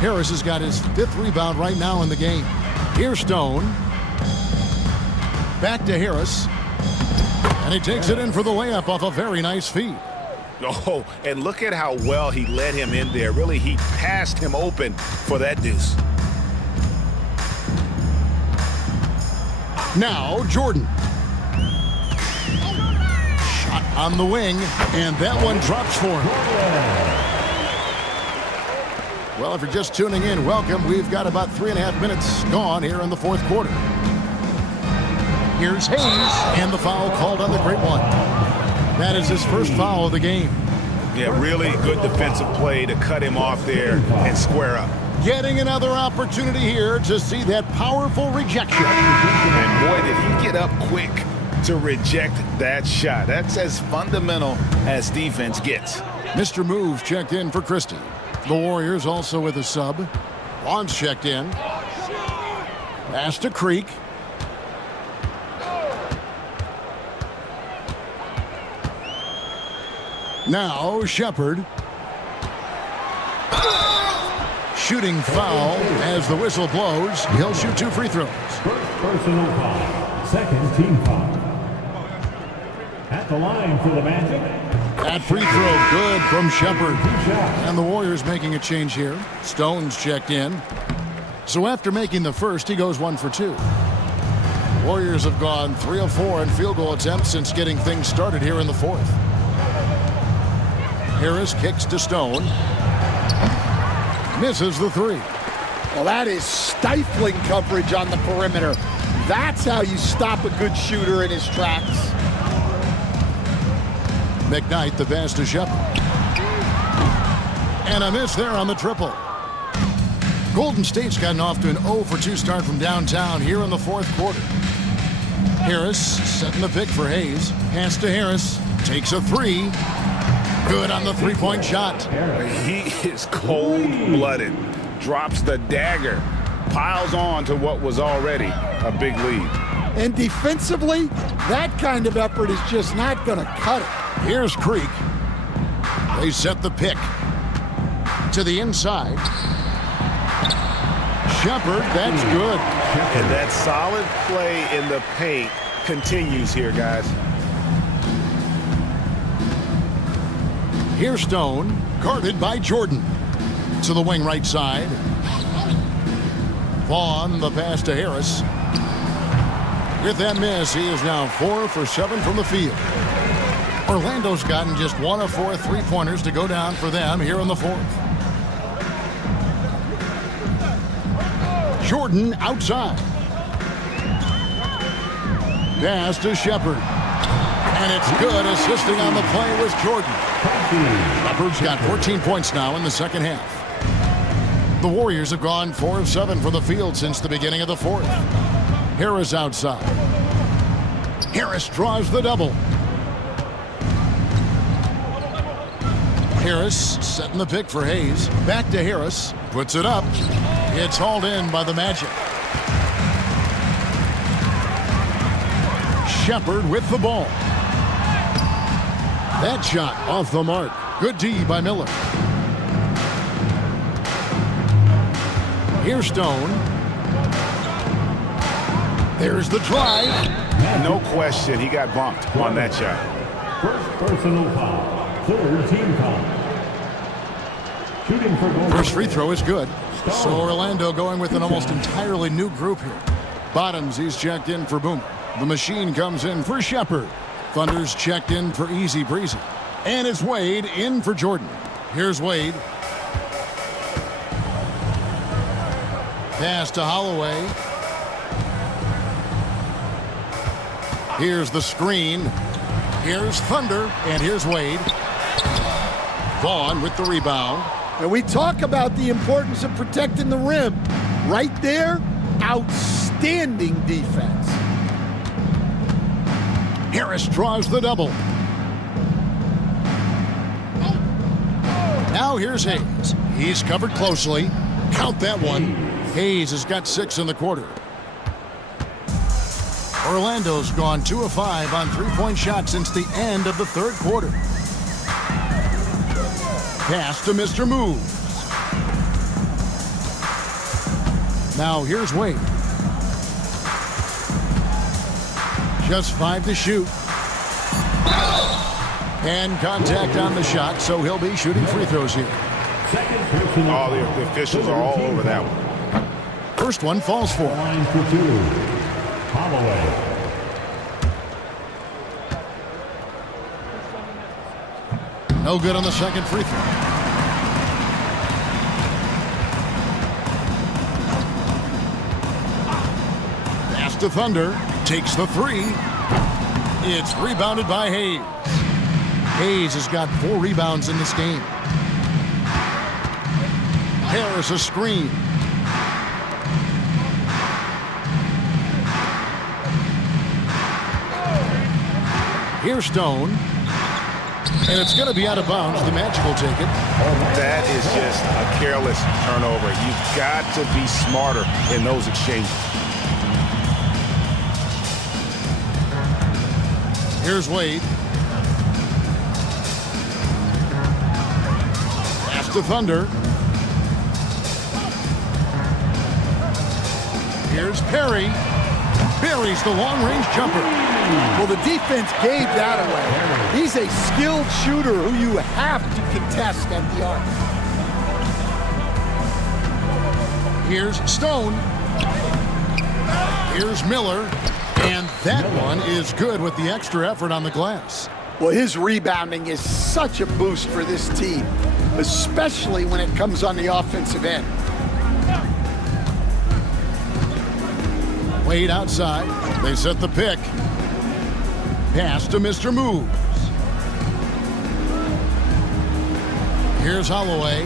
Harris has got his 5th rebound right now in the game. Here's Stone. Back to Harris. And he takes it in for the layup off a very nice feed. Oh, and look at how well he led him in there. Really, he passed him open for that deuce. Now, Jordan. Shot on the wing, and that one drops for him. Well, if you're just tuning in, welcome. We've got about 3.5 minutes gone here in the 4th quarter. Here's Hayes, and the foul called on the great one. That is his first foul of the game. Yeah, really good defensive play to cut him off there and square up. Getting another opportunity here to see that powerful rejection. And boy, did he get up quick to reject that shot. That's as fundamental as defense gets. Mr. Move checked in for Christie. The Warriors also with a sub. Vaughn's checked in. Pass to Creek. Now Shepard. Shooting foul as the whistle blows. He'll shoot 2 free throws. First personal foul. Second team foul. At the line for the Magic. That free throw good from Shepard. And the Warriors making a change here. Stone's checked in. So after making the first, he goes 1 for 2. Warriors have gone 3 of 4 in field goal attempts since getting things started here in the 4th. Harris kicks to Stone. Misses the 3. Well, that is stifling coverage on the perimeter. That's how you stop a good shooter in his tracks. McKnight the pass to Shepard. And a miss there on the triple. Golden State's gotten off to an 0 for 2 start from downtown here in the 4th quarter. Harris setting the pick for Hayes. Pass to Harris. Takes a 3. Good on the 3-point shot. He is cold-blooded. Drops the dagger. Piles on to what was already a big lead. And defensively, that kind of effort is just not going to cut it. Here's Creek. They set the pick to the inside. Shepard, that's good. And that solid play in the paint continues here, guys. Here's Stone, guarded by Jordan. To the wing right side. Vaughn, the pass to Harris. With that miss, he is now 4 for 7 from the field. Orlando's gotten just 1 of 4 3-pointers to go down for them here in the 4th. Jordan outside. Pass to Shepard. And it's good. Assisting on the play was Jordan. Shepard's got 14 points now in the 2nd half. The Warriors have gone 4 of 7 from the field since the beginning of the 4th. Harris outside. Harris draws the double. Harris setting the pick for Hayes. Back to Harris. Puts it up. It's hauled in by the Magic. Shepard with the ball. That shot off the mark. Good D by Miller. Here's Stone. There's the drive. No question, he got bumped on that shot. First personal foul. Third team foul. Shooting for goal. First free throw is good. So Orlando going with an almost entirely new group here. Bottoms, he's checked in for Boomer. The machine comes in for Shepard. Thunder's checked in for Easy Breezy. And it's Wade in for Jordan. Here's Wade. Pass to Holloway. Here's the screen. Here's Thunder. And here's Wade. Vaughn with the rebound. And we talk about the importance of protecting the rim. Right there, outstanding defense. Harris draws the double. Now here's Hayes. He's covered closely. Count that one. Hayes has got 6 in the quarter. Orlando's gone 2 of 5 on three-point shots since the end of the third quarter. Pass to Mr. Moves. Now here's Wade. Just 5 to shoot. And contact on the shot, so he'll be shooting free throws here. All the officials are all over that one. First one falls for. Line for 2. Holloway. No good on the second free throw. Pass to Thunder. Takes the 3. It's rebounded by Hayes. Hayes has got 4 rebounds in this game. Harris a screen. Here's Stone. And it's going to be out of bounds. The Magic will take it. That is just a careless turnover. You've got to be smarter in those exchanges. Here's Wade. Pass to Thunder. Here's Perry. Buries the long-range jumper. Well, the defense gave that away. He's a skilled shooter who you have to contest at the arc. Here's Stone. Here's Miller. And that one is good with the extra effort on the glass. Well, his rebounding is such a boost for this team, especially when it comes on the offensive end. Wade outside. They set the pick. Pass to Mr. Moves. Here's Holloway.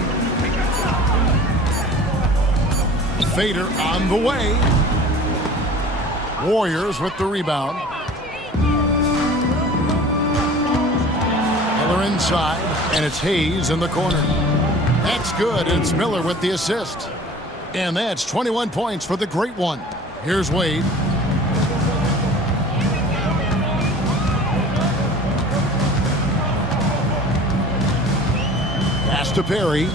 Fader on the way. Warriors with the rebound. Miller inside, and it's Hayes in the corner. That's good. It's Miller with the assist. And that's 21 points for the Great One. Here's Wade. Pass to Perry.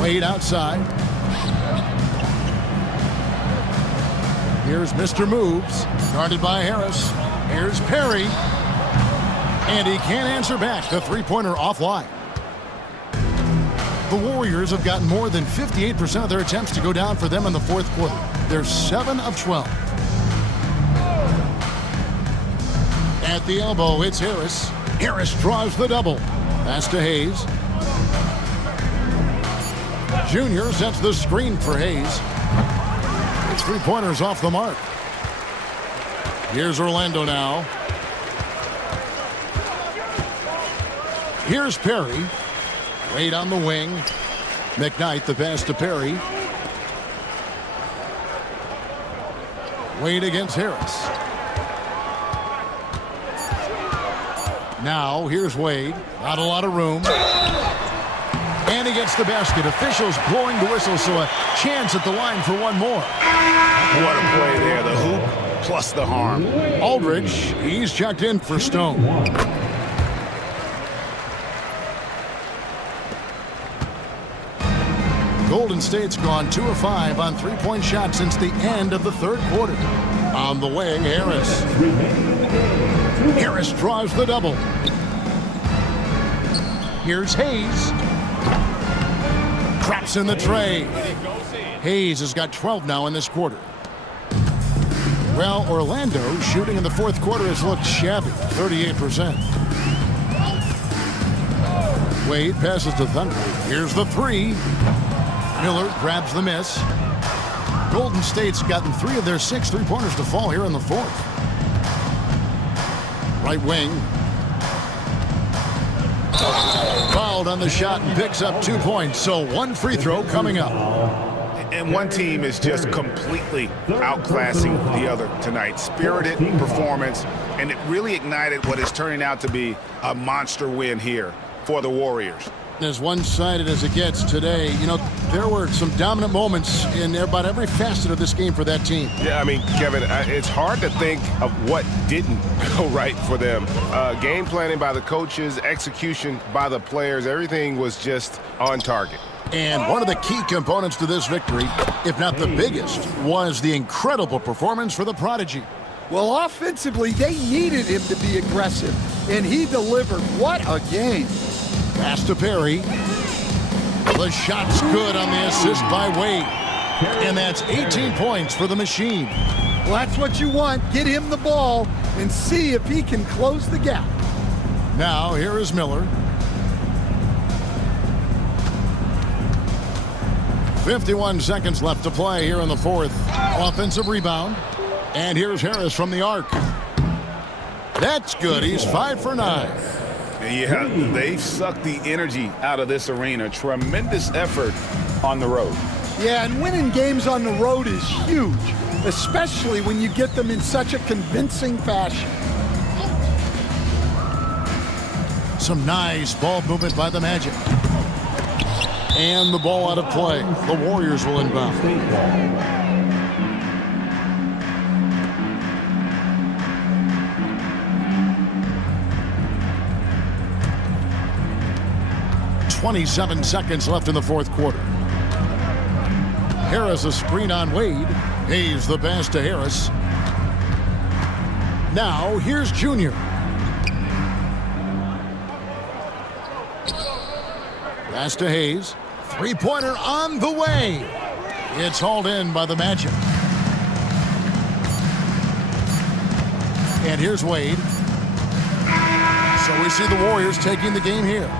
Wade outside. Here's Mr. Moves, guarded by Harris. Here's Perry. And he can't answer back. The three-pointer offline. The Warriors have gotten more than 58% of their attempts to go down for them in the fourth quarter. They're 7 of 12. At the elbow, it's Harris. Harris draws the double. Pass to Hayes. Junior sets the screen for Hayes. His three-pointers off the mark. Here's Orlando now. Here's Perry. Wade on the wing. McKnight the pass to Perry. Wade against Harris. Now here's Wade. Not a lot of room. And he gets the basket. Officials blowing the whistle, so a chance at the line for one more. What a play there. The hoop plus the harm. Aldridge, he's checked in for Stone. Golden State's gone 2 of 5 on three-point shots since the end of the third quarter. On the wing, Harris. Harris draws the double. Here's Hayes. Traps in the tray. Hayes has got 12 now in this quarter. Well, Orlando shooting in the fourth quarter has looked shabby, 38%. Wade passes to Thunder. Here's the three. Miller grabs the miss. Golden State's gotten 3 of their 6 three-pointers to fall here in the fourth. Right wing. Fouled on the shot and picks up 2 points. So 1 free throw coming up. And one team is just completely outclassing the other tonight. Spirited performance, and it really ignited what is turning out to be a monster win here for the Warriors. As one-sided as it gets today, you know, there were some dominant moments in about every facet of this game for that team. Yeah, I mean, Kevin, it's hard to think of what didn't go right for them. Game planning by the coaches, execution by the players, everything was just on target. And one of the key components to this victory, if not the biggest, was the incredible performance for the Prodigy. Well, offensively, they needed him to be aggressive, and he delivered. What a game. Pass to Perry. The shot's good on the assist by Wade. And that's 18 points for the machine. Well, that's what you want. Get him the ball and see if he can close the gap. Now, here is Miller. 51 seconds left to play here in the fourth. Offensive rebound. And here's Harris from the arc. That's good. He's 5 for 9. Yeah, they've sucked the energy out of this arena. Tremendous effort on the road. Yeah, and winning games on the road is huge, especially when you get them in such a convincing fashion. Some nice ball movement by the Magic. And the ball out of play. The Warriors will inbound. 27 seconds left in the fourth quarter. Harris a screen on Wade. Hayes the pass to Harris. Now here's Junior. Pass to Hayes. Three-pointer on the way. It's hauled in by the Magic. And here's Wade. So we see the Warriors taking the game here.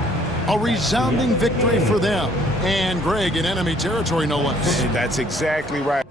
A resounding victory for them. And Greg in enemy territory, no less. That's exactly right.